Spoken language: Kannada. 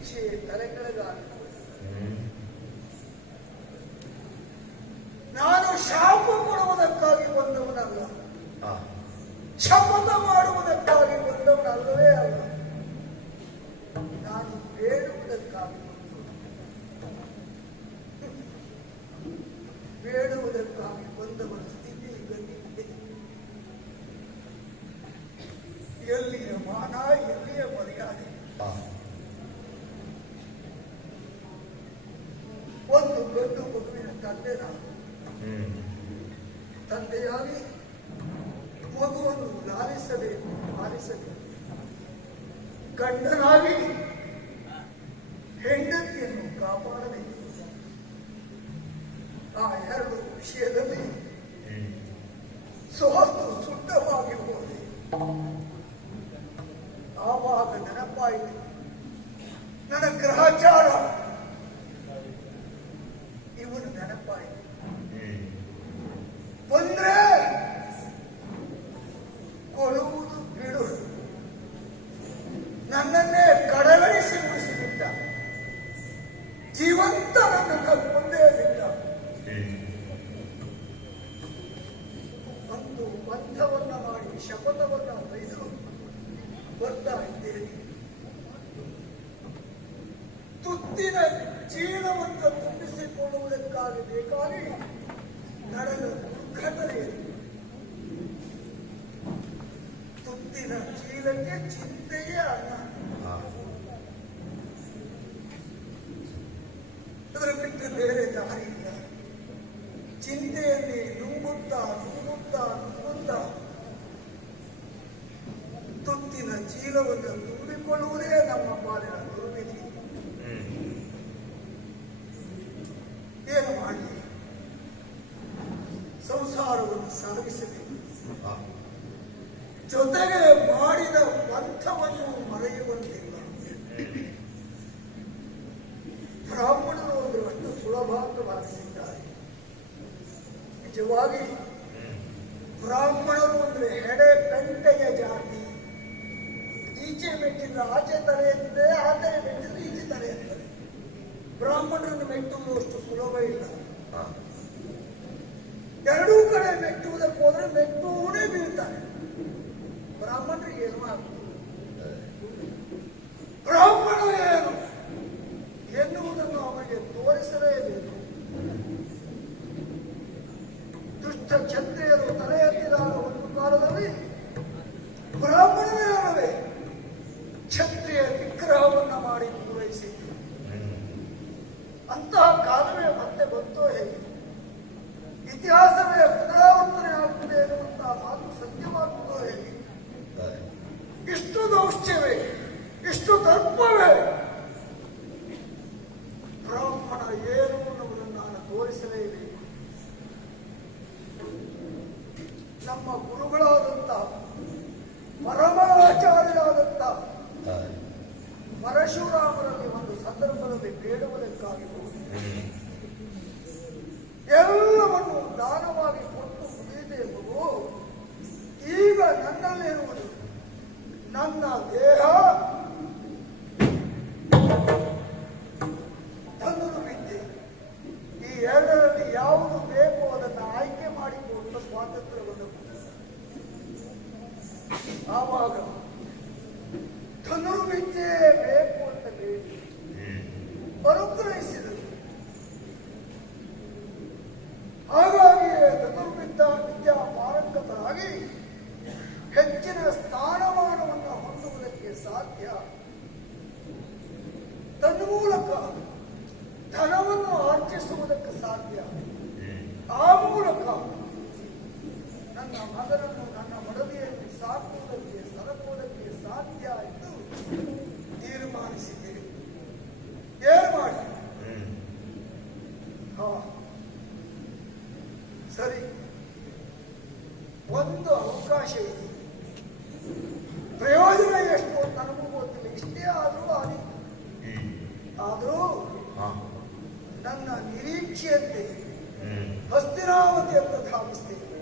ನಿರೀಕ್ಷೆ ತಲೆಕೆಳಗಾಗ. ನಾನು ಶಾಪ ಕೊಡುವುದಕ್ಕಾಗಿ ಬಂದವನಲ್ಲ, ಶಪಥ ಮಾಡುವುದಕ್ಕಾಗಿ ಬಂದವನಲ್ಲವೇ ಅಲ್ಲ. ನಾನು ಬೇಡುವುದಕ್ಕಾಗಿ ಬೇಡುವುದಕ್ಕಾಗಿ ಬಂದವನ ಸ್ಥಿತಿ ಗತಿಗೆ ಎಲ್ಲಿಯ ಮಾನ, ಎಲ್ಲಿಯ ಮರ್ಯಾದೆ. ಒಂದು ಗಂಡು ಮಗುವಿನ ತಂದೆ ನಾನು. ತಂದೆಯಾಗಿ ಮಗುವನ್ನು ಲಾಲಿಸಬೇಕು, ಪಾಲಿಸಬೇಕು. ಗಂಡನಾಗಿ ಹೆಂಡತಿಯನ್ನು ಕಾಪಾಡಬೇಕು. ಆ ಎರಡು ವಿಷಯದಲ್ಲಿ ಸೋತು ಸುಟ್ಟವಾಗಿ ಹೋದೆ. ಆವಾಗ ನೆನಪಾಯಿತು ನನ್ನ ಗ್ರಹಚಾರ. ಇವನು ನೆನಪಾಯಿತು. ಬಂದ್ರೆ ಕೊಡುವುದು ಬಿಡು, ನನ್ನನ್ನೇ ಕಡೆಗಣಿಸಿ ಮುಗಿಸಿಬಿಟ್ಟ. ಜೀವಂತ ನನ್ನ ಮುಂದೆ ಬಿಟ್ಟ. ಒಂದು ಬಂಧವನ್ನ ಮಾಡಿ ಶಪಥವನ್ನ ಬೈದು ಬರ್ತಾ ಇದ್ದೇನೆ. ತುತ್ತಿನ ಚೀಲವನ್ನು ತುಂಬಿಸಿಕೊಳ್ಳುವುದಕ್ಕಾಗಿ ಬೇಕಾಗಿ ನಡೆದ ದುರ್ಘಟನೆ. ತುತ್ತಿನ ಚೀಲಕ್ಕೆ ಚಿಂತೆಯೇ ಅಲ್ಲ. ಅದರ ಬಿಟ್ಟು ಬೇರೆ ದಾರಿ ಇಲ್ಲ. ಚಿಂತೆಯಲ್ಲಿ ನುಂಗುತ್ತಾ ತುತ್ತಿನ ಚೀಲವನ್ನು ತುಂಬಿಕೊಳ್ಳುವುದೇ ನಮ್ಮ ಪಾಲಿನ ದುರ್ವಿಧಿ. ಏನು ಮಾಡಿ ಸಂಸಾರವನ್ನು ಸಾಗಿಸಬೇಕು. ಜೊತೆಗೆ ಮಾಡಿದ ಪಂಥವನ್ನು ಮರೆಯುವಂತಿಲ್ಲ. ಬ್ರಾಹ್ಮಣರು ಒಂದು ಅಷ್ಟು ಸುಲಭವಾಗಿದ್ದಾರೆ. ನಿಜವಾಗಿ ಬ್ರಾಹ್ಮಣರು ಅಂದ್ರೆ ಹೆಡೆ ಗಂಟೆಯ ಜಾತಿ. ಈಚೆ ಮೆಟ್ಟಿದ್ರೆ ಆಚೆ ತಲೆಯುತ್ತದೆ, ಆಚೆ ಮೆಟ್ಟಿದ್ರೆ ಈಚೆ ತಲೆಯುತ್ತದೆ. ಬ್ರಾಹ್ಮಣರನ್ನು ಮೆಟ್ಟುವುದು ಅಷ್ಟು ಸುಲಭ ಇಲ್ಲ. ಎರಡೂ ಕಡೆ ಮೆಟ್ಟುವುದಕ್ಕೆ ಹೋದ್ರೆ ಮೆಟ್ಟುವುದೇ ಬೀಳ್ತಾರೆ. ಬ್ರಾಹ್ಮಣರಿಗೆ ಏನು ಆಗ್ತದೆ, ಬ್ರಾಹ್ಮಣ ಏನು ಎನ್ನುವುದನ್ನು ಅವರಿಗೆ ತೋರಿಸಲೇಬೇಕು. ದುಷ್ಟ ಕ್ಷತ್ರಿಯರು ತಲೆ ಎತ್ತಿದಾಗ ಒಂದು ಕಾಲದಲ್ಲಿ ಬ್ರಾಹ್ಮಣವೇ ಕ್ಷತ್ರಿಯ ವಿಗ್ರಹವನ್ನ ಮಾಡಿ ಪೂರೈಸಿದ್ರು. ಅಂತಹ ಕಾಲವೇ ಮತ್ತೆ ಬಂತೋ ಹೇಗೆ? ಇತಿಹಾಸವೇ ಪುನರಾವರ್ತನೆ ಆಗ್ತದೆ ಎನ್ನುವಂತಹ ಮಾತು ಸತ್ಯವಾಗುತ್ತೋ ಹೇಗೆ? ಇಷ್ಟು ದೌಷ್ಟ್ಯವೇ, ಇಷ್ಟು ದರ್ಪವೇ ಬ್ರಾಹ್ಮಣ ಏನು ಅನ್ನುವುದನ್ನು ನಾನು ತೋರಿಸಲೇಬೇಕು. ನಮ್ಮ ಗುರುಗಳಾದಂಥ ಪರಮಾಚಾರ್ಯರಾದಂಥ ಪರಶುರಾಮರಲ್ಲಿ ಒಂದು ಸಂದರ್ಭದಲ್ಲಿ ಬೇಡುವುದಕ್ಕಾಗಿ ಎಲ್ಲವನ್ನು ದಾನವಾಗಿ ಕೊಟ್ಟು ಮುಗಿಯಬೇಕು. ಈಗ ನನ್ನಲ್ಲಿರುವುದು ನನ್ನ ದೇಹ, ಧನುರ್ವಿದ್ಯೆ. ಈ ಎರಡರಲ್ಲಿ ಯಾವುದು ಬೇಕು ಅದನ್ನು ಆಯ್ಕೆ ಮಾಡಿಕೊಳ್ಳುವ ಸ್ವಾತಂತ್ರ್ಯವನ್ನು ಆವಾಗ ಧನುರ್ವಿದ್ಯೆ ಬೇಕು ಅಂತ ಹೇಳಿ ಅನುಗ್ರಹಿಸಿದರು. ಹಾಗಾಗಿಯೇ ವಿದ್ಯಾ ಪಾರಂಗತರಾಗಿ ಹೆಚ್ಚಿನ ಸ್ಥಾನಮಾನವನ್ನು ಹೊಂದುವುದಕ್ಕೆ ಸಾಧ್ಯ. ತನ್ಮೂಲಕ ಧನವನ್ನು ಆರ್ಜಿಸುವುದಕ್ಕೆ ಸಾಧ್ಯ. ಆ ಮೂಲಕ ನನ್ನ ಮಗನನ್ನು, ನನ್ನ ಮಡದಿಯನ್ನು ಸಾಕುವುದಕ್ಕೆ, ಸರಕುವುದಕ್ಕೆ ಸಾಧ್ಯ ಎಂದು ತೀರ್ಮಾನಿಸಿದ್ದೇವೆ. ಏನು ಮಾಡಿ? ಸರಿ, ಒಂದು ಅವಕಾಶ ಇದೆ. ಪ್ರಯೋಜನ ಎಷ್ಟು ಅಂತ ನನಗೂ ಗೊತ್ತಿಲ್ಲ. ಇಷ್ಟೇ ಆದರೂ ಆದರೂ ನನ್ನ ನಿರೀಕ್ಷೆಯಂತೆ ಹಸ್ತಿನಾವತಿಯನ್ನು ಧಾವಿಸ್ತೇವೆ.